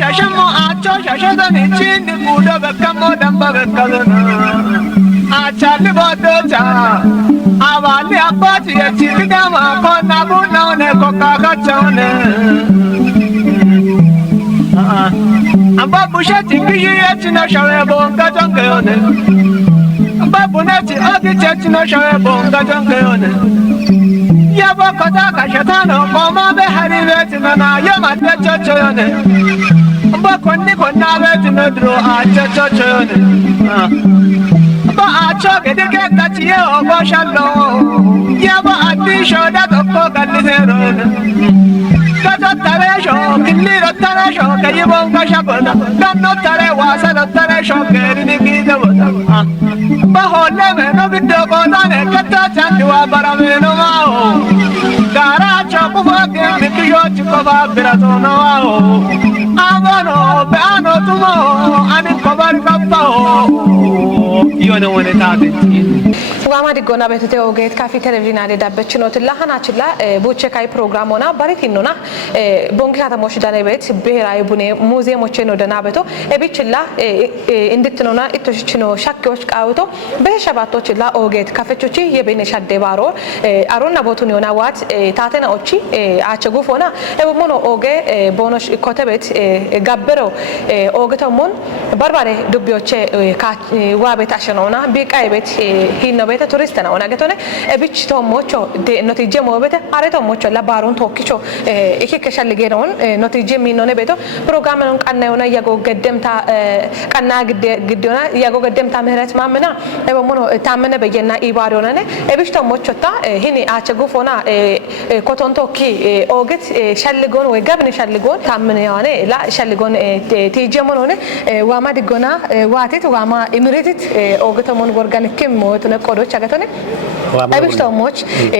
shashamo acho shashada ni chindi kuda bekamo damba bekadana achali bodocha awali apati ya chigama kona buna one kokaka chone Ambabu shati kiyi china shawe bonga jonge one Ambabu nati agi china shawe bonga jonge one Yabo kota kashatano koma be hari vetina na yama te chocho one Ambabu ni kona vetina dro acho chocho one Ba acho gede ke katiye obo shalo Yabo ati shoda toko galizero one Kato tare sho, kiliro tare sho, kayibon kashabona. Kano tare wasa no tare sho, kerini kide boda. Bahole me no bido boda ne kato chandiwa bara me no mao. Kara chopu fake mikiyo chukova birato no mao. Amano beano tumo, ani kobar kapao. Iyo no one tate. Wama digona betete oget kafi television ade dabbechino tillahana chilla buche kai program ona baritinona bongi kata moshidane bet ብሔራዊ ቡኔ ሙዚየሞች ነው ደናበቶ እቢችላ እንድትኖና እቶችኖ ሻክዎች ቃውቶ በሸባቶች ላ ኦጌት ካፈቾቺ የበኔ ሻደባሮ አሮና ቦቱን ዮና ዋት ታተናዎቺ አቸጉፎና እቦሞኖ ኦጌ ቦኖሽ ኮተቤት ጋበረው ኦጌቶሞን በርባሬ ዱቢዮቼ ዋቤት አሸኖና ቢቃይ ቤት ሂኖ ቤት ቱሪስት ነው ነገቶነ እቢችቶሞቾ ኖቲጀ ሞቤት አሬቶሞቾ ለባሩን ቶኪቾ እከከሻልጌ ነው ኖቲጀ ሚኖነ ቤቶ ፕሮግራሙን ቀናዮና ያጎ ገደምታ ቀና ግድዮና ያጎ ገደምታ ምህረት ማምና እቦሞኖ ታመነ በየና ኢባሪዮናነ እቢችቶሞቾታ ሂኒ አቸጉፎና ኮቶንቶኪ ኦግት ሻልጎን ወይ ገብነ ሻልጎን ታመነ ያኔ ላ ሻልጎን ቲጀሞኖነ ዋማ ድጎና ዋቲት ዋማ ኢምሪቲት ኦግተሞን ወርጋኒክም ሞተነ ቆዶች አገተነ እቢችቶሞች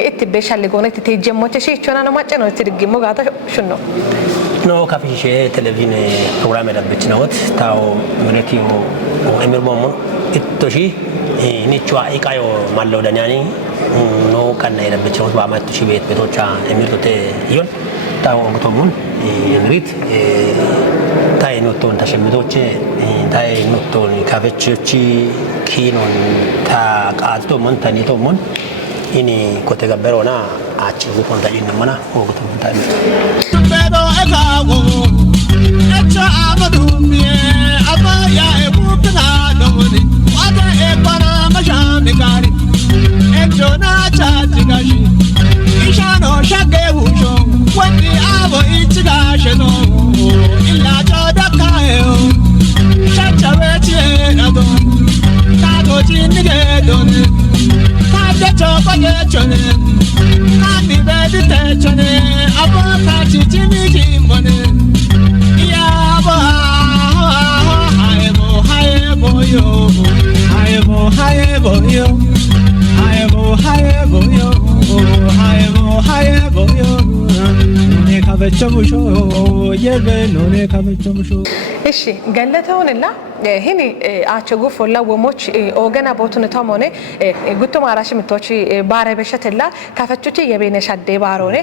ኢትቤ ሻልጎን ቲጀሞች ሲቾና ነው ማጨነው ትድግሞ ጋታ ሽኖ no capisce televisione programma da beccinot tao monetio emirmomon ittoshi nichwa ikayo mallo danyani no kanna da beccinot ba matchi bet betocha emirtote yon tao gotomun enrit tai noton tashemitoche tai noton kafechi kinon ta qato montani to mon ini kote gabberona achi gufonta inmana gotomun tai Pero ekago echa amadumye abaya ebukna doni wada ebara mashamigari ejona chatigashi ishano shagewucho wati abo ichigasheno illa jodakayo chachawechi ado tato jinige doni tato chopagechone Happy birthday chone abota chichimi jimbone ya ba haebo yo haebo yo ne kavechomusho yebe no ne kavechomusho እሺ ገለተውንላ ሂኒ አቸጉፎላ ወሞች ኦገና ቦቱን ተሞኔ ጉቶ ማራሽ ምቶች ባረ በሸተላ ካፈቹቺ የበኔ ሻደ ባሮኔ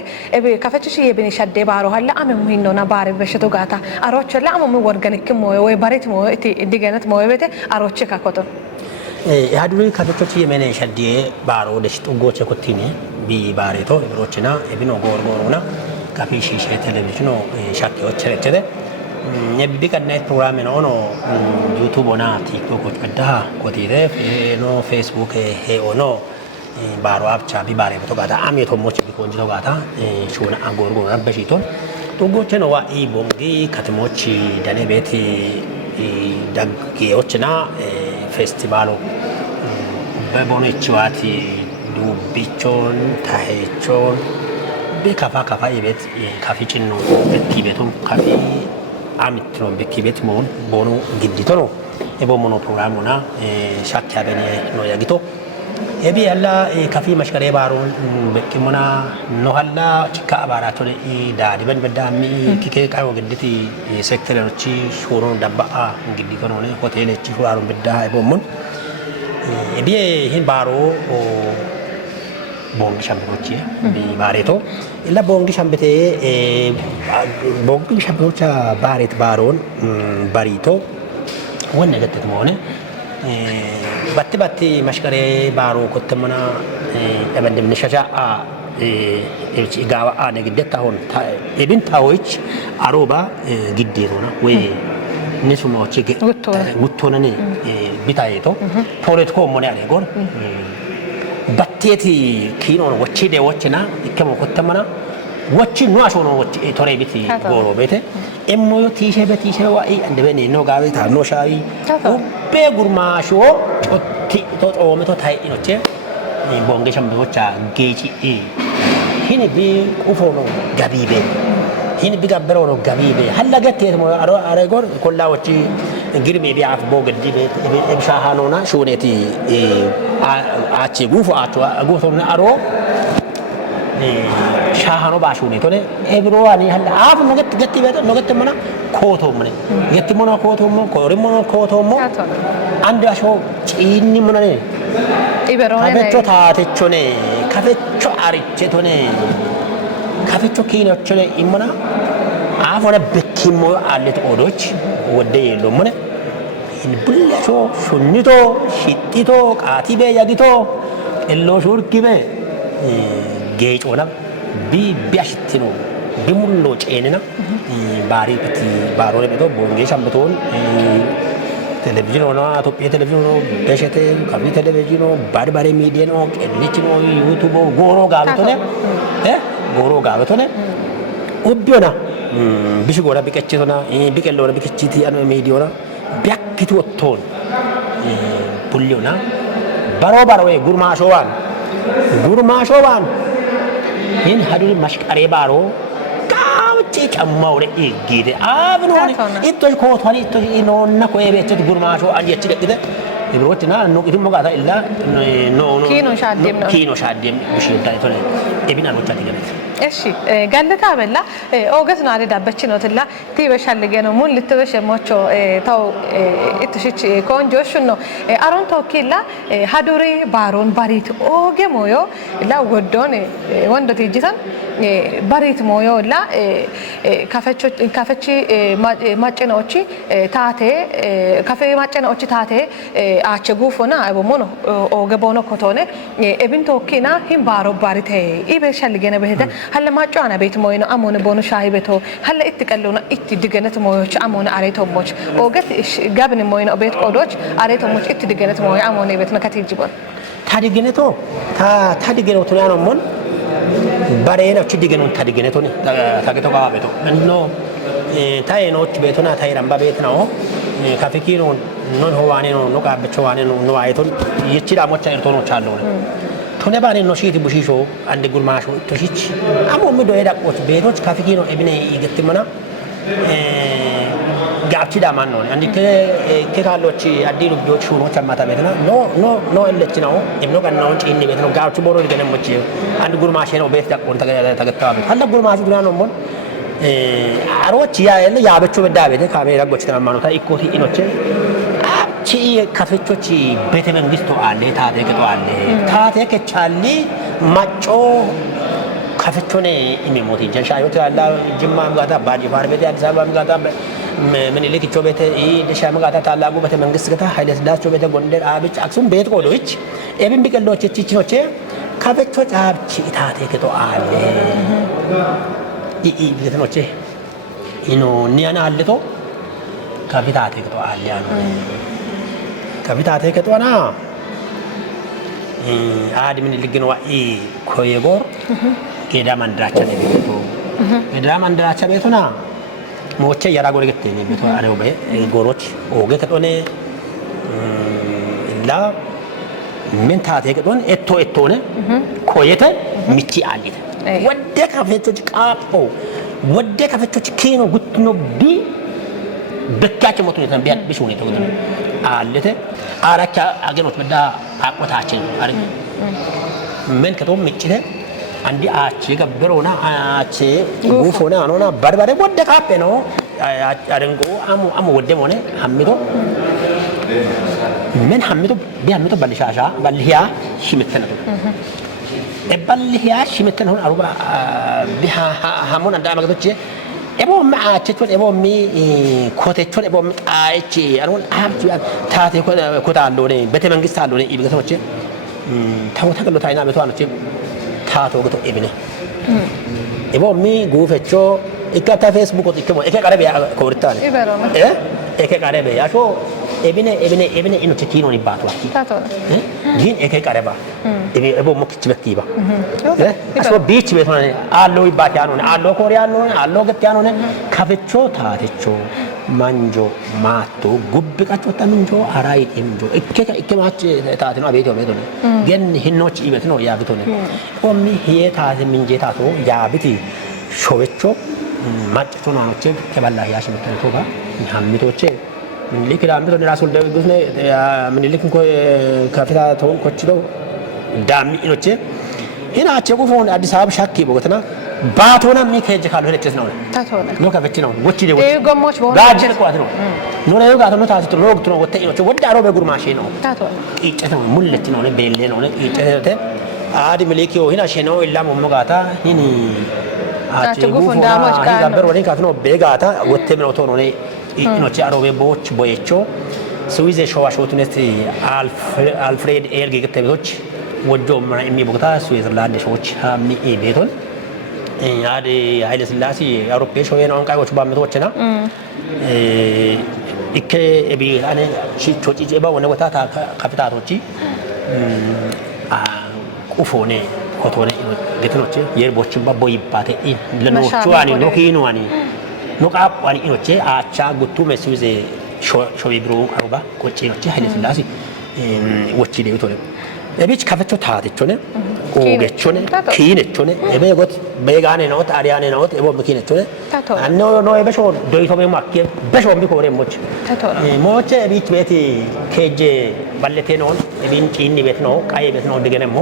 ካፈቹቺ የበኔ ሻደ ባሮ ሀላ አመሙ ሂኖና ባረ በሸቶ ጋታ አሮቸላ አመሙ ወርገንክም ወይ ባሬት ሞ እቲ ዲገነት ሞ ቤተ አሮቸ ካኮቶ ያዱሪ ካፈቹቺ የበኔ ሻደ ባሮ ደሽጡ ጎቸ ኮቲኒ ቢ ባሬቶ ብሮችና እብኖ ጎርጎሮና ካፊሺ ቴሌቪዥኖ ሻኪዎች ረጨደ Nebbi kannet programmi no YouTube ona TikTok kodda kodire no Facebook he ono baro apcha bi bare to gata ami to mochi bi konji to gata shona agorgo rabbashi ton to goche no wa I bongi katmochi dane beti dagge ochna festivalo bebone chwati du bichon tahechon be kafa ibet kafi chinno betti betum kafi amitro bekibet mon bono gidditono ebo mono programuna shakya bene no yagito ebi alla kafi mashkare baron bekimona no halla chika barato e dadi ben bedami kike kayo gidditi secretary shoro dabba gidditono ne hotel ci fuaron bedda ebo mon ebi hin baro bongi shambitochi bi bareto illa bongi shambitocha baret baron barito wanne gattet mone batti mashkare baro kottamana abandem nishaja gawa ane giddetta hon ebin tawich aroba gidderona we nisuma chige guttona ne bitayeto toret ko mone are gor batteti kino wachide wachina ikemo kottamana wachi nuasho no wachi tore biti goro bete emmo tishe wa ande bene no gawe ta no shawi ubbe gurmasho totti to ometo tai inoche bonge shambocha geji hini bi ufono gabibe hini bi gabbero gabibe halla gatte mo are gor kolla wachi girme bi af bogadi be ebshahanona shoneti achi gufo atwa gufo na aro shahano ba shoni tone ebro ani halla af nogat gatti be nogat mona koto mone gatti mona koto mo kore mona koto mo ande asho chinni mona ne iberone kafecho taatechone kafecho arichetone kafecho kinochone imona afone bekkimo alet odoch wodde yelo mone in bullasho sunnito shittito qatibe yagito ello shurkibe geecona bi biashtino bimullo cenena bari piti barone beto bonge shambeton television ona Ethiopia television beshete kabi television bari media no elichino YouTube goro gabatone goro gabatone ubbiona bishigora bikechitona bikellora bikechiti ano media ona biakkitu otton pulliona baro we gurmashowan in hadul mashkare baro kawti chamawre igide abnoni itto ko thani itto ino na ko ebechet gurmasho andi chidede ibrotina no idimo gata illa no kino shaddem bishita itole ebina no chati gemet እሺ ጋለታ በላ ኦገት ናሪ ዳበች ነው ተላ ቲበሻልገ ነው ሙን ልትበሽ ሞቾ ታው እትሽች ኮንጆሽ ነው አሮን ተወኪላ ሀዶሬ ባሮን ባሪት ኦገ ሞዮ ላ ወዶን ወንዶ ትጅታን ባሪት ሞዮ ላ ካፈቺ ማጨናዎቺ ታቴ ካፌ ማጨናዎቺ ታቴ አቸጉፎና አቦሞኖ ኦገ ቦኖ ኮቶኔ ኤቢን ተወኪና ሂም ባሮ ባሪቴ ኢበሻልገ ነው በሄደ هلا ما جانا بيت موينو أمون بونو شاهبته هلا إتكلونا إتدقنت مويش أمون عليتهم موش وقت جابن موينو بيت قدوش عليتهم موش إتدقنت موي أمون بيتنا كتير جبون تادقنتو تادقنتو يعني أمون بارين أو تدقنون تادقنتوني تاكتو قابتو إنه تاينو بيتنا تايرamba بيتنا هو كافيكينو non howaneno no kabbechowaneno no ayton yechira mocha ertono challone tone bani no shiti bushisho ande gurmasho toshich amo mido eda qot beroch kafikino ebine igettimana gapchi da manno andi ke kallochi addilu bioch shuno chamata betna no ellechinawo ibno ganno cinni betno gapchi boro digene mochi andi gurmashe no bet da qon tagattawa halla gurmasho dina no mon arochi ya elle yabecho bedda bete kamera gochitana manota ikkoti inoche ቺ ካፌቾች ቤተ መንግስቱ አለ ታደገቶ አለ ታደገ ቻሊ ማጮ ካፌቾኔ ኢሜሞቲ ጀሻዮት ያላ ጅማ ምጋታ ባዲ ፋርቤት አዲስ አበባ ምጋታ ምን ለኪቾ ቤተ ደሻ ምጋታ ታላቁ ቤተ መንግስት ገታ ኃይለ ስላሴ ቤተ ጎንደር አብጭ አክሱም ቤት ቆሎች ኤብን ቢቀሎች ቺቺኖቼ ካፌቾች አብጭ ታደገቶ አለ ቤተኖቼ ኢኖ ኒያና አለቶ ካፌታ ታደገቶ አለ ያኑ kabitate ketwana admin ligin wa koyegor keda mandracha ne beto keda mandracha betuna moche yara gore gette ne beto are obe goroch oge ketone illa mentate keton etto ne koyete michi alite wadde kafetoch qapo wadde kafetoch kino gutno bi bekkache motu ne tan biat bishuni to gudno አለተ አራቻ አገሮት በዳ አቆታችን አሪ ምን ከቶም ምጭተ አንዲ አቺ ገበሮና አቺ ጉፎና አኖና በርበሬ ወደ ካፔ ነው አደንጎ አሙ ወደ ሆነ ሐሚዶ ምን ሐሚዶ ቢያሚዶ በልሻሻ በልሂያ ሽምተነቱ إبالي هياش مثلا هون أروبا بها همون عند أماكن تجي إبو ما أشتون إبو مي كوتشون إبو مي أيشي أنا أهم تاتي كوتان لوني بتمنجس لوني إبي كتوم تجي تامو تكلو تاينا بتوان تجي تاتو كتو إبني إبو مي غوفتشو إكتا فيسبوك إكتا إكتا كاربيا كورتان إيه إكتا كاربيا شو إبني إنو تكينوني باتوا جين إكتا كاربا إبو مكتبتيبا أسوا بيتش بيتونه آلو يباتيانونه آلو كوريانونه آلو كتيانونه كافتشو تاتشو manjo mato gubbi kachota minjo arai imjo ikke mach taatino abetio metone gen hinnoch ibetino yabitone ommi hiye taate minje taato yabiti shovecho macho nonoche keballa yashimten toba hammitoche likira ambito rasul degusne minilikin ko kafita to kochido dami inoche ina chegu fon addis ababa shakki bogotna ባቶና ሚከጅ ካሉ ሄለችስ ነው ታቶና ነው ከፈች ነው ወጪ ነው ጎሞች ቦ ጋጅል ቋት ነው ነው ነው ጋር ነው ታስቶ ሎግት ነው ወጣ ነው ወዳሮ በጉርማሽ ነው ታቶና ይጨተ ሙለች ነው በሌ ነው ይጨተ አዲ መለኪዮ ሂና ሸ ነው ኢላ ሞጋታ ሂኒ አጨጉ ፈንዳሞች ጋር ነበር ወዲን ካት ነው በጋታ ወጥተ ነው ቶ ነው ኢኖች አሮቤ ቦች ቦየቾ ስዊዘ ሾዋሾቱነት አልፍሬድ ኤርግ ገተቤቶች ወጆ ማይሚ ቦታ ስዊዘርላንድ ሾች ሃሚ ቤቶን ያዲ ኃይለ ሥላሴ አውሮፓ ሾዬ ነው አንቃዮች ባመቶችና ኢከ ኤቢ አኔ ቺቾጪ ጄባ ወነ ወታ ካፒታቶቺ ቁፎኔ ኮቶኔ ገተኖች የርቦችን ባቦይባቴ ለኖቹ አኒ ኖኪኑ አኒ ኖቃፕ አኒ ኢኖቼ አቻ ጉቱ መስዊዜ ሾይ ብሮ አሩባ ቆጪ ኖቼ ኃይለ ሥላሴ ወጪ ደውቶለ እቢች ካፈቾ ታተቾነ ኦገቾነ ኪነቾነ እበጎት በጋኔ ነው ታሪያኔ ነው እቦ መኪነቾነ አኖ ነው እበሾ ዶይቶ በማክ በሾ ቢኮሬ ሞች ሞች እቢች ቤት ከጄ ባለቴ ነው እቢን ጪኒ ቤት ነው ቃይ ቤት ነው ደገነሞ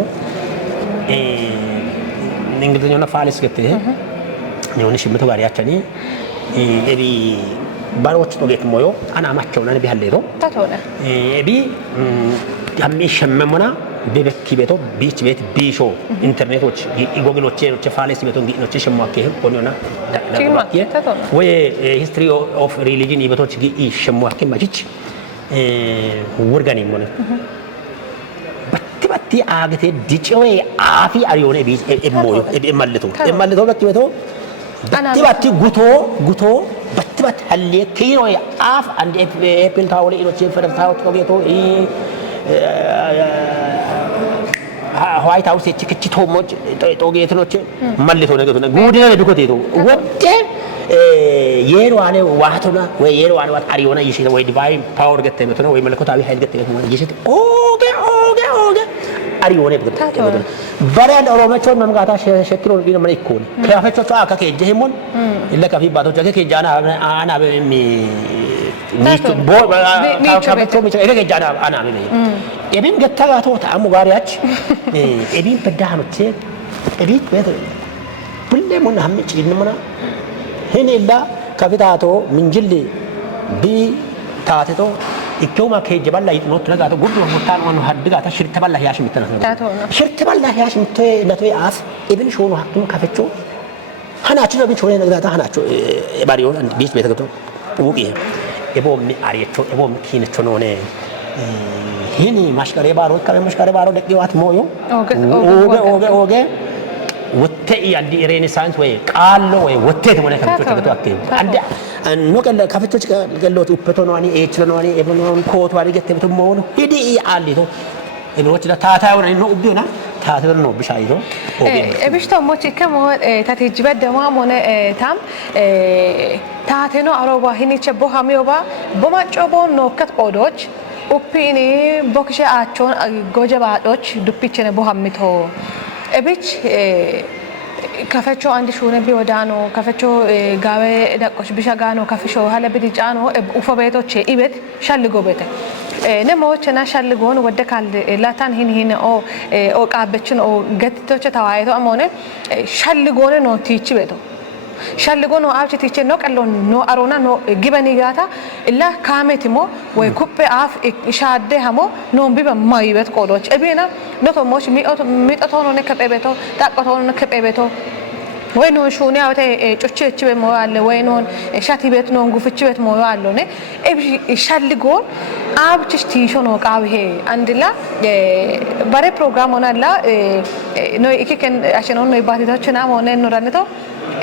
እንግሊዝኛና ፋሊስ ገተ ነው ንሽምቱ ጋር ያቸኒ እቢ ባሮች ነው ቤት ሞዮ አናማቸው ነን ቢያለዶ ታቶነ እቢ ያሚ ሸመሙና በበኪ ቤቶ ቢች ቤት ቢሾ ኢንተርኔቶች ጎግሎች ነው ፋሊስ ቤቶ ነው ሸማከ ሆኖና ወይ ሂስትሪ ኦፍ ሪሊጂን ይበቶች ይሸማከ ማጂች ወርጋኒ ሞነ በቲ አገቴ ዲጨዌ አፊ አሪዮኔ ቢች ኤሞዮ ኤማለቶ በቲ ቤቶ በቲ ጉቶ በቲ ሀሌ ኪኖ አፍ አንድ ኤፕል ታውለ ኢኖች ፈረንሳዮች ነው ቤቶ ዋይት ሃውስ እቺ ቶሞች ጦጌትኖች መልቶ ነገሩ ጉዲና ለዱኮቴቶ ወደ የሮዋኔ ዋቶና ወይ የሮዋኔ ዋት አሪዮና ይሽተ ወይ ዲቫይን ፓወር ገተመቶ ነው ወይ መለኮታዊ ኃይል ገተመቶ ነው ይሽተ ኦጌ አሪዮኔ ገተመቶ ባሪያን ኦሮሞቾን መምጋታ ሸክሮ ግን ምን ይኮን ከፈቾቹ አካከ ጀሄሞን ለከፊ ባቶች ከጃና አና በሚ ሚስቱ ቦ ካፈቾ ሚቸ እገ ጃና አና በሚ ኤቢን ገታጋቶ ታሙ ጋሪያች ኤቢን በዳህኖቼ ኤቢት ቤት ሁሌሙን ሀምጭ ይንመና ሄኔላ ከፊታቶ ምንጅል ቢ ታተቶ ኢኮማ ከጀባላ ይጥኖት ነጋቶ ጉዱ ሙታን ወኑ ሀድጋታ ሽርተባላ ያሽ ምተናት ሽርተባላ ያሽ ምተ ለቶ አፍ ኤቢን ሾኑ ሀክም ከፈቾ ሀናቹ ለቢን ሾኔ ነጋታ ሀናቹ ባሪዮ ቢስ ቤት ገቶ ኡቂ ኤቦም አሪቾ ኤቦም ኪነቾ ነውኔ ሂኒ ማሽከሬ ባሮ ከመሽከሬ ባሮ ደቂዋት ሞዮ ኦጌ ወቴ ያዲ ሬኔሳንስ ወይ ቃሎ ወይ ወቴ ተሞነ ከፍቶች ገቶ አከ አንደ ኖቀለ ከፍቶች ገሎት ኡፐቶ ነው አኒ ኤች ነው አኒ ኤቦኖን ኮቶ አሪ ገተብቶ ሞኑ ሂዲ አሊቶ እኖች ለታታው ነው ኡቢና ታታው ነው ብሻይቶ ኦጌ እብሽቶ ሞች ከሞ ታቴጅበት ደማ ሞነ ታም ታቴኖ አሮባ ሂኒቸ ቦሃሚዮባ ቦማጮቦ ኖከት ቆዶች ኡፒኒ ቦክሼ አቾን ጎጀባዶች ዱፒቸነ ቦሃሚቶ እብች ከፈቾ አንድ ሹነ ቢወዳኖ ከፈቾ ጋዌ ደቆሽ ቢሻጋኖ ከፈቾ ሀለብዲ ጫኖ ኡፈቤቶች ኢበት ሻልጎ ቤተ ነሞችና ሻልጎን ወደ ካል ላታን ሂን ኦ ቃበችን ኦ ገትቶች ተዋይቶ አሞነ ሻልጎን ነው ቲች ቤቶ شالقون وآبشة تيجي قالون نو أرونا نو جبني جاتا إلا كامتمو ويكوب عاف شادها مو نوم بيبا ما يبت قولوش أبينا نكو موش ميت أتونو نكب أبيتو تاك أتونو نكب أبيتو وينو شوني أو تي تشتشي بموال وينو شاتي بيت نو غفتشي بيت موال لونه إبش شالقون آبشة تيجونو كابه عندلا بري برنامجنا لا نو إكي كن عشان نو يبادي تو شنا مونه نو رانيتو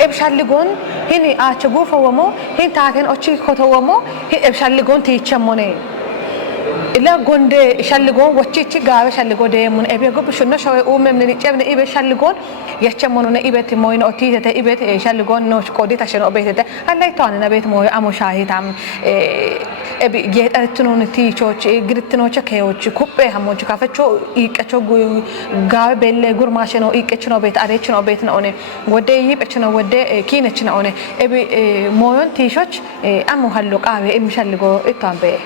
إبشالقون هني أشجوف هو مو هن تاكن أشي خط هو مو هن إبشالقون تيجمونه إلا غوندة شالقون وتشي قاوي شالقون ده من أبي أقول بشونا شوي من نيجي إبه شالقون يشمونه إبه تموين أو تيجي ده إبه شالقون نوش كودي تشين أو بيته ده هلا يتواني نبيت موي أمو شاهد عم أبي جيت أتنون تيجوش قرتنو شكيوش كوبه همو شكافة شو إيكشو قاوي بيل غرماشنو إيكشنو بيت أريشنو بيت نونه وده يبشنو وده كينشنو نونه أبي موين تيجوش أمو هاللو قاوي إم شالقون إتوان بيه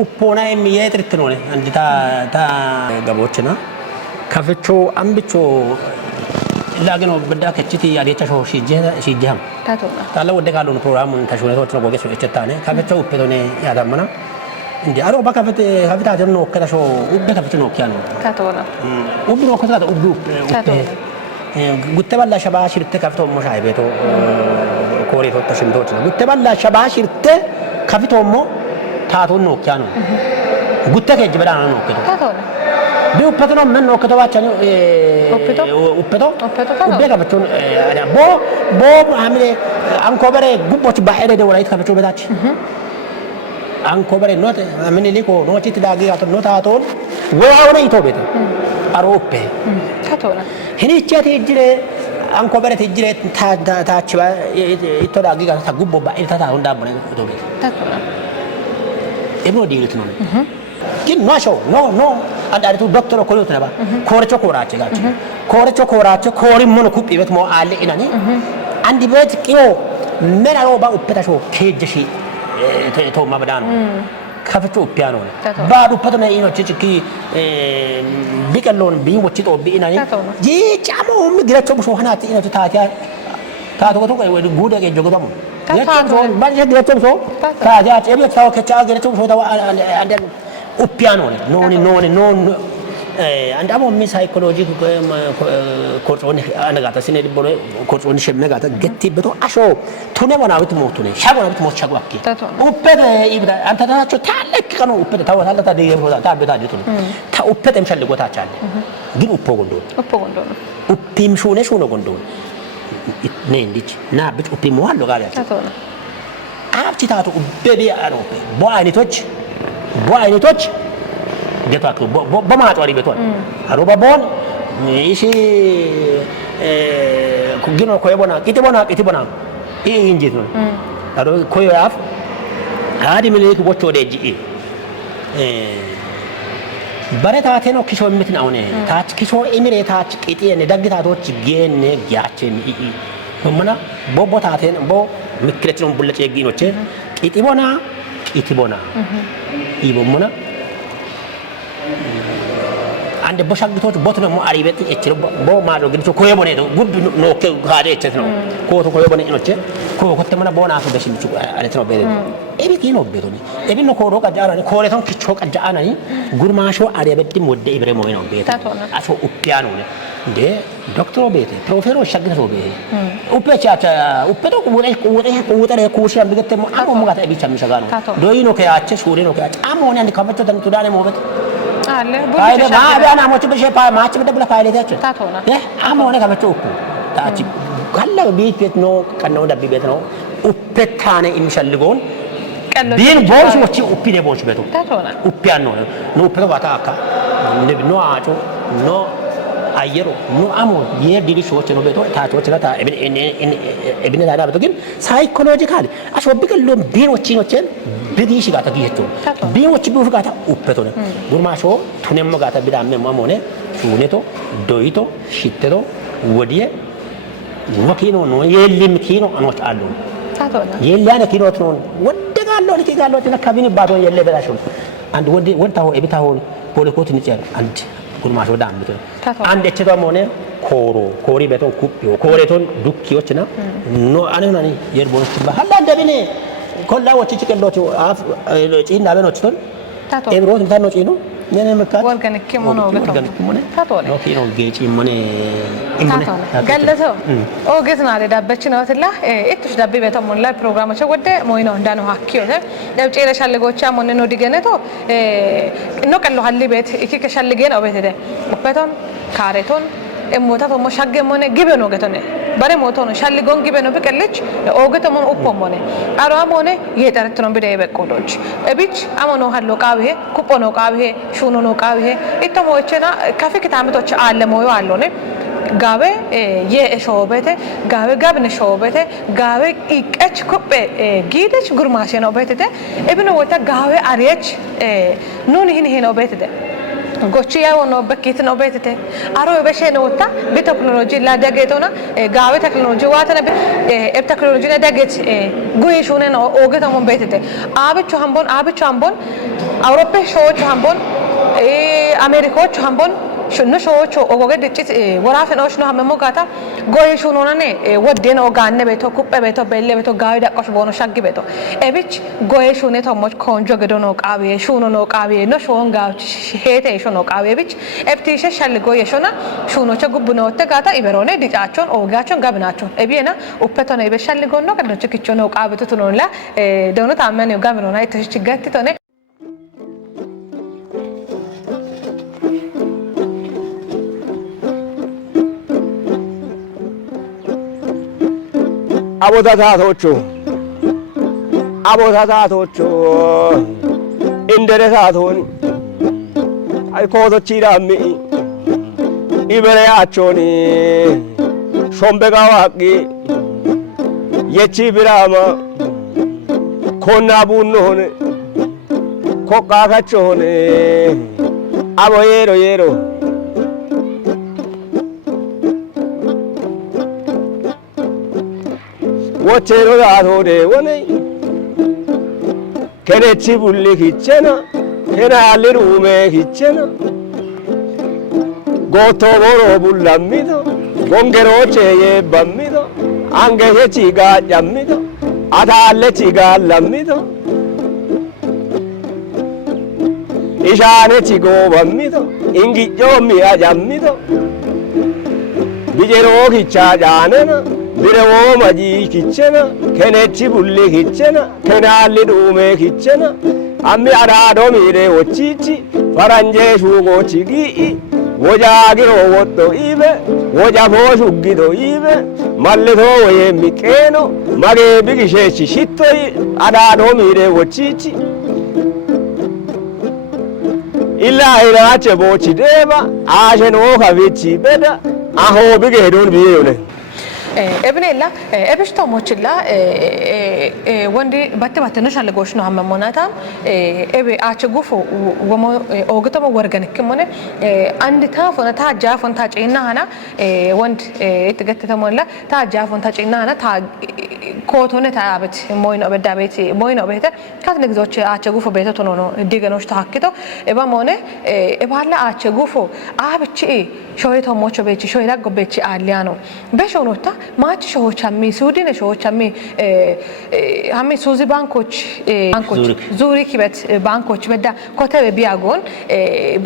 uppona e miete rittenone andi ta gabocina kafecho ambicho lagano bedda kechiti adecha sho shijjam tatona tala wodde kalon program tashone to boge so eccettane kafecho uppedone yadamana indi aro baka kafeta jonno kada sho ubbe kafecho no kiano tatona ubbe no kada ubbe uppe gutte balla shabashirte kafeto mo shaybeto kore to tashindotina gutte balla shabashirte kafeto mo ታቶን ነው ኪያኑ ጉተከ ጅበዳ ነው ከቶ ታቶን ቢውፐቶ ነው ምን ነው ከቶ ባቻ ነው ኡፐቶ ኡቤጋ በቶን ቦ አምሬ አንኮበሬ ጉቦች ባሄደ ደወላይት ከበቾ በታች አንኮበሬ ኖት ምን ሊኮ ኖቺት ዳጊ አቶ ኖታቶን ወአውነ ይቶቤተ አሮፔ ታቶና ሂኒቻት ይጅሬ አንኮበሬ ይጅሬ ታች ይቶዳጊ ጋር ታጉቦ ባሄደ ታታ እንዳበረ ቶቤ ታቶና ebno diilit non kin no show no andare tu doctor ko yotna ba korcho korache gachi korcho korache kori mon kupi bet mo alle inani andi bet kiyo mena ro ba uppeta show kejeshi to mabadano kafecho piano ba du patona ino chichi bikallon bi wochi to bi inani ji chamo mi girecho so hanati ino tatia ta to ko gude ke jogo bam Yaccio banyak dia cuma so, kaja cewek cakap kecak dia cuma so tahu anda upiano non anda mau mis psikologi coach oni anda kata sini di bawah coach oni siapa kata getty betul aso thune mana itu mau thune siapa mana itu mau siapa lagi upet ibadah anda tahu cuma thalek kan upet tahu thalek tadi dia berada tahu betul itu tahu upet emsal lego tahu cale gin uppo gondol uppim shune gondol ne ndici na bit uppi mo hallo gaala tatona abti taatu ubbebe arope bo aynitoch geta ko bo ma tori beton aroba bon ishi ko gino ko yebona kiti bona e inji non aro ko yaf hadi mele ko botto de ji bare taate no kisho mitin awne taach kisho emire taach qiti ne daggitaatoch gene giache mi mana bo taate bo mikretin bullache ginoche qiti bona ibo mana ande bo shagitoch botno mo aribet ecchiro bo ma do gino ko yebone do gubbi no ke gaade echetno ko yebone inoche ko kotte mana bona ko beshi chu aletno bede ebi kino bedoni ebi no ko ro kajara ni ko le ton kicho kajana ni gurmasho aribet modde ibre mo ino bede aso uppiano ne de doctor bede profero shagito bede uppecha uppeto ko wutare ko sham bigette mo amo mo gata ebi chammi shagano do ino ke ache shure no ke amo ne andi kabacho tan tudane mo bet alle bulle ma bana mo tibbe pa ma tibbe bla faile tacho tatona amo ne kabacho ko tachi kala biit no kanno dabbi bet no uppetane imshalligon din bosh mo ci uppide bosh beto tatona uppiano no uppeto bata aka no acho no ayero no amo ye diri so ci no beto tacho ci ta ebine da beto gin psychological aso bigallo din wacci no cen bigi shi gata giyeto din wacci bu gata uppeto ne gurmasho tunemmo gata bidamme mamone suneto doito shitteto wodiye wakino no yelim kino anot allo tatona yellana kino ton wodde gallo ni gallo tin kabini bato yelle belasho and wodde wonta ho ebita ho pole ko tin cer and ጉርማሽ ወደ አምጥቶ አንድ እቺ ደግሞ ሆነ ኮሪ በቶን ኩፒዮ ኮሬቶን ዱኪዎችና ኖ አነናኒ የርቦች ባህላ ደብኔ ኮላ ወጪ ጭቅሎቹ አፍ ጪና በኖችቶን ኤብሮት እንታን ነው ጪ ነው የኔ መካት ወርገንክ ሞኖ ታቶለ ኦኬ ነው ጌጪ ሞኔ ገለቶ ኦገትና ለዳበች ነው ተላ እጥሽ ዳቤ በተሞን ላይ ፕሮግራማቸው ወደ ሞይኖ እንዳነው ሀኪዮ ደብጬ ለሻለጎቻ ሞን ነው ዲገነቶ ነው ቀሎ ሀሊ ቤት እኪ ከሻለገ ነው ቤት ደ በቶን ካሬቶን እሞታ ተሞ ሻገ ሞነ ግበ ነው ገተነ bare motono shalli gongi beno bekelch ogeto mon uppomone aro amone yetartno bide bekodoch ebich amono hallo qabe kupono qabe shunono qabe itomochena kafe kitametoch alle moyo allone gabe ye shobete gabe gabne shobete gabe ikech kupe gidech gurmashe no betete ebino wota gabe arech nun hin obetete gochiya wono bakit no betete aro beshe no ta be technology la dagetona gawe technology watana e technology la daget guye shune no ogeto mon betete abichu hambon europe shoch hambon america hambon shunno shoch ogoge dicit worafe no shno hammo gata goye shunonane wodeno ganne beto kuppe beto belle beto gawe daqqosh bono shaggi beto ebich goye shune tomoch konjo gedono qabe shunono qabe no shonga hete shono qabe ebich ebtishe shall goye shona shunocha gubno tegata iberone dicachon ogachon gabnachon ebiena uppetone ebe shall gonno kadnoch kichono qabe tunola dono tamen gabnona itish gattitone አቦታታቶቹ እንደረታቶን አይኮቶች ዳሚ ኢበረያቾኒ ሾምበጋዋቂ የቺ ብራማ ኮና ቡኖን ኮቃካቾን አቦ የሮ ወቸሮ ዳቶደ ወኔ ከነቺ ቡሊ ኪቸና ከና ለሩሜ ኪቸና ጎቶ ቦሮ ቡላሚዶ ጎንገሮቼ የበሚዶ አንገሄ ቺጋ ጃሚዶ አታለ ቺጋ ለሚዶ ኢሻኔ ቺጎ በሚዶ እንጊጆ ሚያ ጃሚዶ ቢጀሮ ኪቻ ጃነና birewo maji kichena kenechi bulli kichena kenalli dume kichena ammi arado mire ochichi faranje shugo chigi wojagiro wotto ibe wojafo shugido ibe mallito woye mikeno mage bigishechi shittoi arado mire ochichi illa irache bochi deba asheno kavichi beda aho bigedon biyone ابنيلا ابشتو موچلا وندي بات نشال غوش نو همموناتا ابي اچغوفو ومو اوغتو ورغن كمونه اند تافون تاجافون تاچينا هنا وند اتغتتمولا تاجافون تاچينا هنا تا ኮቶነ ታበት ሞይኖ በዳቤት ሞይኖ በተ ካትነ ግዞች አቸጉፎ በተ ቶኖ ነው ዲገኖች ታክቶ እባሞነ እባላ አቸጉፎ አብቺ ሾይቶ ሞቾ በቺ ሾይራ ጎበቺ አሊያኖ በሾኖታ ማች ሾዎች አሚ ሱዲነ ሾዎች አሚ ሱዚ ባንኮች ዙሪክ በት ባንኮች በዳ ኮተበ ቢያጎን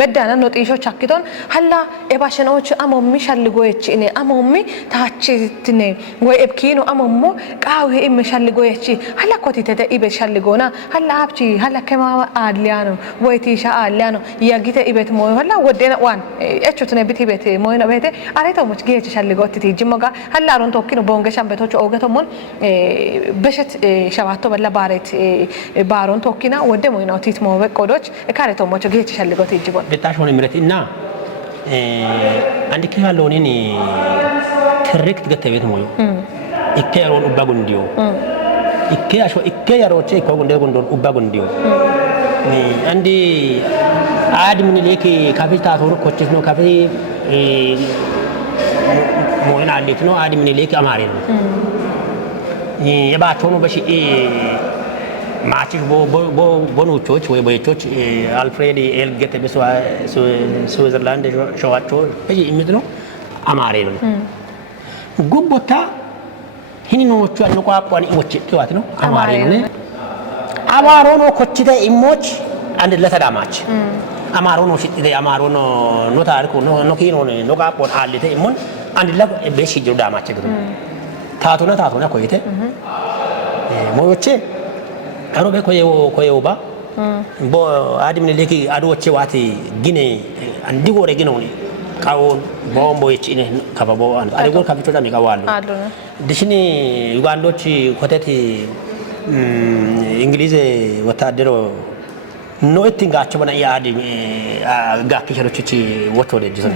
በዳና ነው ጢሾች አክቶን ሀላ እባሸኖች አሞሚ ሻልጎች እኔ አሞሚ ታችትነ ወይ እብኪኖ አሞሞ ቃው ይም ሻልጎች ሀላ ኮቲተ ኢበ ሻልጎና ሀላ አብቺ ሀላ ከማ አሊያኖ ወይ ቲሻ አሊያኖ ያጊተ ኢበት ሞይ ሀላ ወደና ዋን እቹትነ ቢቲ ቤት ሞይ ነው ቤት አሬቶሞች ጌች ሻልጎት ቲጅሞጋ ሀላ አሮን ቶኪኖ ቦንገሻን ቤቶች ኦገቶሞን በሸት ሸባቶ በላ ባሬት ባሮን ቶኪና ወደ ሞይ ነው ቲት ሞበ ቆዶች ካሬቶሞች ጌች ሻልጎት ይጅቦን በታሽ ሆነ ምረት እና አንድ ከያለውኔ ትርክት ገተቤት ሞይ ኢኬሮን ኡባጉንዲዮ ኢኬያሾ ኢኬያሮቼ ኮጉንዴ ጉንዶን ኡባጉንዲዮ አንዲ አድምን ለኪ ካፒታ ቶር ኮችስ ነው ካፒ ሞይና አሊት ነው አድምን ለኪ አማሬ ነው የባቾ ነው በሺ ማቺ ቦኑቾች ወይ ቦይቾች አልፍሬድ ኤልጌት በስዋ ስዊዘርላንድ ሸዋቸው በየሚድነው አማሬ ነው ጉቦታ ሂኒኖቹ አንቋቋን ኢሞች ጥዋት ነው አማሬ ነው አማሮ ነው ኮችደ ኢሞች አንድ ለተዳማች አማሮ ነው ሲጥደ አማሮ ነው ኖታርኩ ነው ኪኖ ነው ቃቆን አለተ ኢሞን አንድ ለ በሺ ጅሩ ዳማች ግሩ ታቱና ኮይተ ሞዮቼ አሮቤ ኮየውባ ቦ አድም ለኪ አዶቼ ዋቲ ጊኔ አንዲ ጎረ ጊኖኒ ካውን ቦምቦች ኢነ ከበቦ አንድ አደጎር ካፊቶዳ ሚጋዋሉ ድሽኒ ዩጋንዶች ኮተቲ እንግሊዝ ወታደሮ ኖቲንጋቸው በና ያዲ ጋኪሸሮች ወቶ ለጅሰ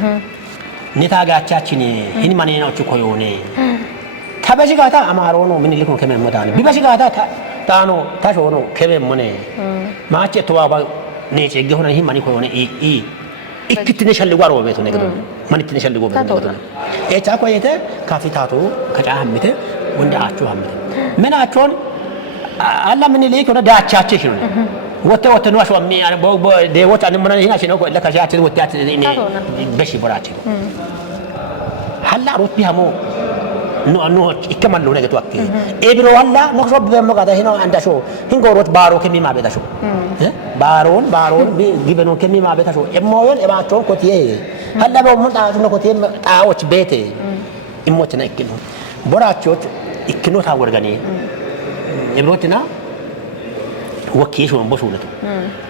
ኔታ ጋቻችን ሂኒ ማኔናዎቹ ኮይone ታበሽጋታ አማሮ ነው ምን ልኩን ከመመዳነ ቢበሽጋታ ታኖ ታሾኖ ከመመነ ማቼ ተዋባ ነጭ ገሆነ ይሄ ማኒ ኮይone ኢክትነ ሸልጓ ነው ቤቱ ነገር ማን ኢክትነ ሸልጎ ቤቱ ኤቻ ኮይተ ካፊታቶ ከጫህምተ ወንዳቹ ሐምተ ምናቾን አላ ምን ልክ ወደ ዳቻቸ ይሁን ወተ ነው አሽዋ ሚ ደቦች አንመና ይሄና ሲኖ ለካሻቸ ወጣት እኔ በሺ ቦራቸ ሐላ ሮት ቢሃሞ no ikkamallo ne gatwakki ebiro walla no so bemmo gata hino andasho hingorot baro kemi ma betasho baron gibeno kemi ma betasho emmoyon e bacho kotiye halla bo mun ta no kotiye tawoch bete immochna ikkino borachot ikkino ta wargani ebrotina wakisho mboshulato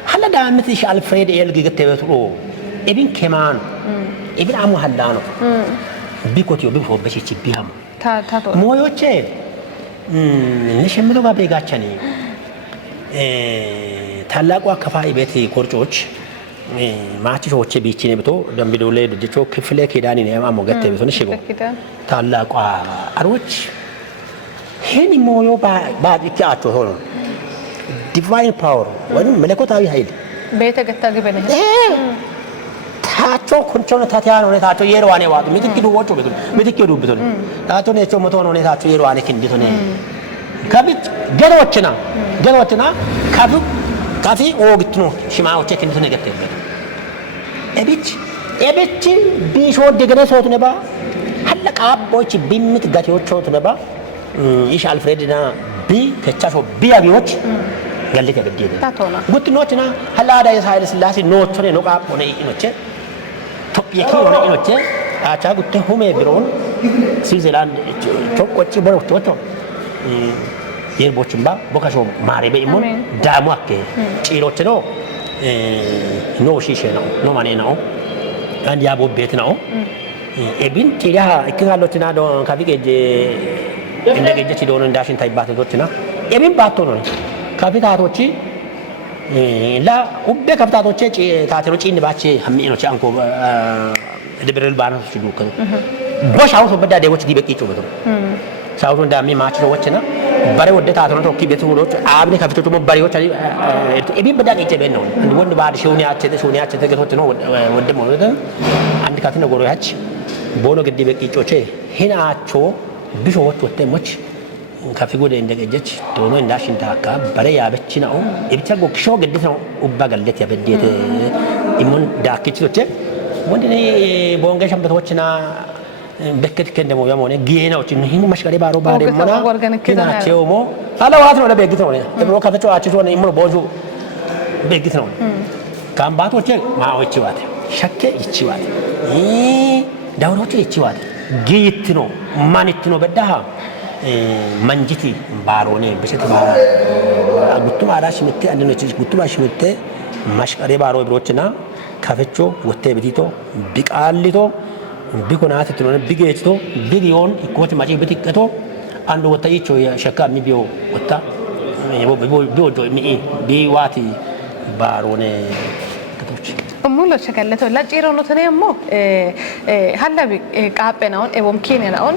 halla da mitish alfred elgi gattebetu ebin keman ebin amu hallano bikotiyo bifo beshi biham ታቶ ሞዮቼ ንሽምሎ ባቤጋቸኒ ታላቋ ከፋይ ቤት ኮርጮች ማቺሾቼ ቢቺኔ ብቶ ደምቢዶሌ ድጆ ክፍለ ኪዳኒ ነው አሞገተ ቤት ንሽቦ ታላቋ አሮች ሄኒ ሞዮ ባዲካቾ ሆኖ ዲቫይን ፓወር ወይም መለኮታዊ ኃይል ቤተ ገታ ግበነ ታቾ ኮንቾነ ታቲያኖ ነው ታቾ የሮዋኔ ዋጡ ሚትኪዱ ወጮ ቤቱ ሚትኪዱ ብቶ ታቾ ነው ቾ መቶ ነው ታቾ የሮዋኔ ክንዲቶ ነው ከቢት ገሮችና ካፊ ኦግትኖ ሽማዎቼ ክንዲቶ ነው ገተ ኤቢች ቢሾ ደገነ ሶት ነባ ሐለቃ አቦች ቢምት ጋቴዎች ሶት ነባ ይሽ አልፍሬድና ቢ ከቻሾ ቢያቢዎች ገለተ ገደደ ታቶና ጉትኖችና ሐላዳ የሳይል ስላሴ ኖቾ ነው ቃፖ ነው ኢኖቼ ቶፒየኪ ሆነ ኢኖቼ አቻ ጉተ ሁሜ ቢሮን ስዊዘርላንድ ቾቆጭ በሮቶቶ የርቦችምባ ቦካሾ ማሬ በኢሞን ዳሟከ ጪሮች ነው ኖ ሺሼ ነው ኖ ማኔ ነው አንድ ያቦ ቤት ነው ኤቢን ቲያ እክጋሎችና ዶ ካፊጌጅ እንደገጀች ዶን እንዳሽን ታይባቶችና ኤቢን ባቶ ነው ካፊታቶች ላ ኡቤ ካፊታቶች ታተሮ ጪን ባቼ ሀሚኖች አንኮ ደብረል ባናቶች ዱከ ቦሻው በዳዴዎች ዲበቂቹ በቶ ሳውቶ እንዳሚ ማችሮችና ባሬ ወደ ታተሮ ቶኪ ቤት ሁሎች አብኔ ካፊቶቹ ባሬዎች ኤቢን በዳቄ ቤት ነው እንደ ወንድ ባድ ሾኒያቸ ተገቶች ነው ወደ ማለት አንድ ካፊነ ጎሮያች ቦሎ ግዲ በቂጮቼ ሂናቾ ቢሾዎች ወተሞች ካፊ ጎደ እንደገጀች ዶኖ እንዳሽን ታካ ባሬ ያበች ነው እብቻ ጎክሾ ግድት ነው ኡባ ገለት ያበዴት ኢሙን ዳክችቶቼ ወንደኔ ቦንገ ሸምበቶችና በከት ከንደሞ ያሞነ ጊናዎች ነው ማሽጋሪ ባሮ ባሬ ሞና ከናቸው ሞ አላዋት ነው ለበግት ነው ለብሮ ካፈቸው አጭቶ ነው ኢሙን ቦጁ በግት ነው ካምባቶቼ ማዎች ዋት ሸከ ይችዋት ዳውሮቹ ይችዋት ጊት ነው ማንት ነው በዳሃ መንጂቲ ባሮኔ በሸት ባራ ጉቱ አራሽ ምት አንነች ጉቱ ባሽ ምት ማሽቀሬ ባሮ ብሮችና ካፈቾ ወቴ በዲቶ ቢቃሊቶ ቢኮናት ትኖነ ቢጌችቶ ቢሊዮን ኢኮት ማጪ በትቀቶ አንዱ ወታይቾ ሸካ ሚቢዮ ወታ ቢወጆ ሚ ቢዋቲ ባሮኔ ከቶች ሙሉ ሸከለቶ ላጪሮ ነው ተነሞ ሐላቢ ቃጴናውን ኤቦም ኬንያናውን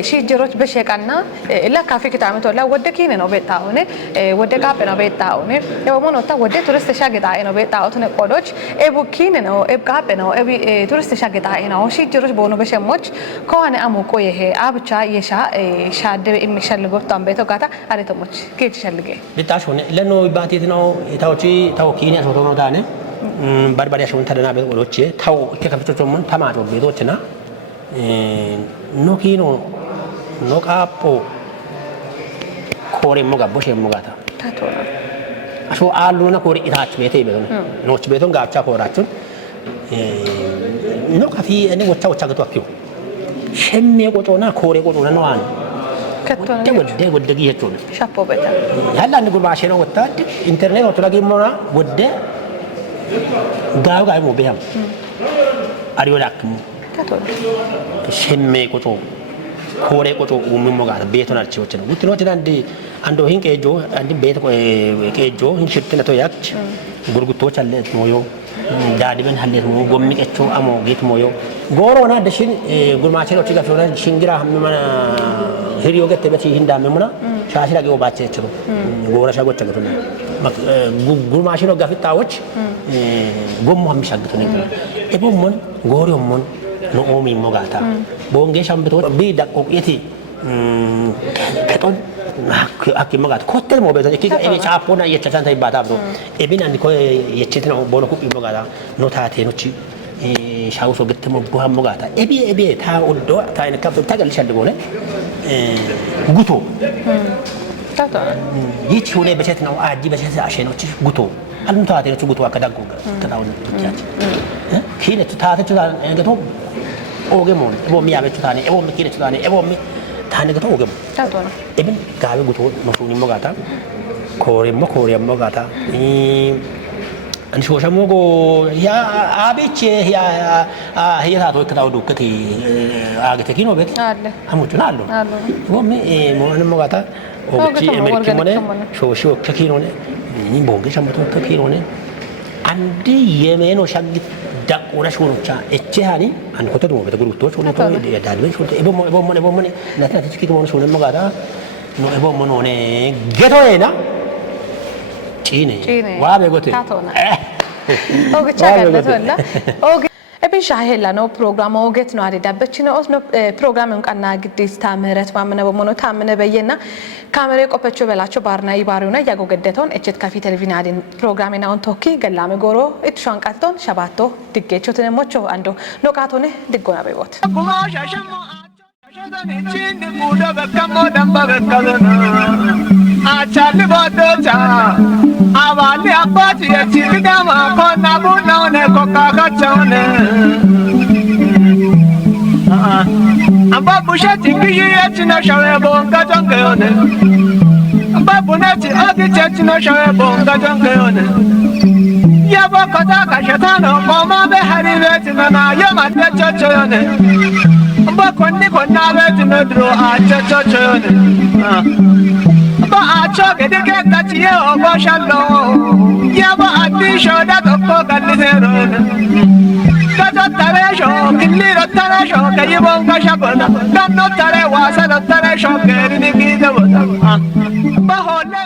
شجروت بشيكنا إلا كافي كتامي تولا ودكين إنه بيتاونه ودكاب إنه بيتاونه يومون وتا ودي تورست شاقد إنه بيتاونه قدوش إبوكين إنه إبكاب إنه إبي تورست شاقد إنه شجروت بونو بشموش كون أمو كويه أبشا يشا شاد إمشال لقطام بيتو كاتا أريتموش كيف شلقي لتاشون لأنه باتيتنا تاوتشي تاوكيني أشوفه دانه بربري أشوفه تدنا بقولوتشي تاو كيف من تماجو بيدوتشنا نوكينو نوكابو كوري موغا بوشي موغاتا تاتونا أشو آلونا كوري إتاش بيتي بيتون نوش بيتون غابشا كوراتون نوكا في أني وچا وچا كتو أكيو شمي قطونا كوري قطونا نوان كتونا ودة جيهتون شابو بيتا هلا نقول معشنا وتا إنترنت وتلاقي مونا ودة غاو مو بيهم أريو لكم كتونا شمي قطو كوري قطو ومن موغا بيتون أرشي وچنا وتنو وچنا عندو هين كيجو عندي بيت كيجو هين شرطنا تو ياكش غرغتو چالت مويو دادي بن حليت مو غومي كچو امو گيت مويو غورونا دشين غرماچلو چيغا فيونا شينغرا همنا هريو گته بتي هندا ممنا شاشلا گيو باچه چرو غورا شاگو چگتو غرماچلو گافيتاوچ غوم هم شاگتو ني ابومون غوريومون نو اومي موغاتا بونگي شامبتو بي داكو يتي peton akki magat kotel mo beto ki e chapona yetta tanta ibata bro e bin andi ko yettina bono ku ibogata no taate no ci e shawu so gette mo bu hamogata e bi ta oddo ta ene kab tagal shande gole guto tata yici hone becet no aji becet asheno ci guto alum taate no ci guto akada goga tata on tiaci kine taate ci gato oge mon bo mi abe tutane e bo mi kine tutane e bo mi tane gato oge tata eben gawe guto masuni mogata kore mogata ani shosha mogo ya abiche ya ta to kata do kati agate kino bet alle hamutu nallo bo mi mo an mogata ogti emerki mone shosho kakino ne ni bonge shamto kakino ne andi yemeno shaggi dakura shorucha echehani an hoto do bet gurutto shone to ya dalwe shote ebo mo ne na ta tikki mo shone mogata no ebo mo no ne geto ena Cine. Wabe gote. Tatona. Oge chagalla tolla. Oge ebin shahella no program oget no ari dabbechino osno program እንቀና ግዲስ ታምረት ማመነ በመኖ ታመነ በየና ካሜራ ቆፈቾ በላቾ ባርና ይባሩና ያጎገደቶን እችት ካፊ ቴሌቪዥን አዲን ፕሮግራም እና ኦንቶኪ ገላሜ ጎሮ እትሻን ቃጥቶን ሸባቶ ድጌቾ ተነሞቾ አንዶ ኖቃቶነ ድጎና በቦት አቻል ቦዶቻ አባሊ አባቲ የቺግዳማ ኮና ቡናውነ ኮካካቸውነ አባቡሸት እንግጂ የችነ ሸዌ ቦንጋ ጆንገዮነ አባቡነች አግቸች ነው ሸዌ ቦንጋ ጆንገዮነ የቦኮታ ካሸታኖ ቆማ በሐሪ ቤት መና የማደቸቸዮነ በኮኒ ኮና ቤት ምድሮ አቸቸቸዮነ Baacho gedeke tachiye oboshallo yaba adisho da tokko kallisero kato taresho killiro taresho kayibon kashabona danno tare wasa tare sho kerini gidabona baholle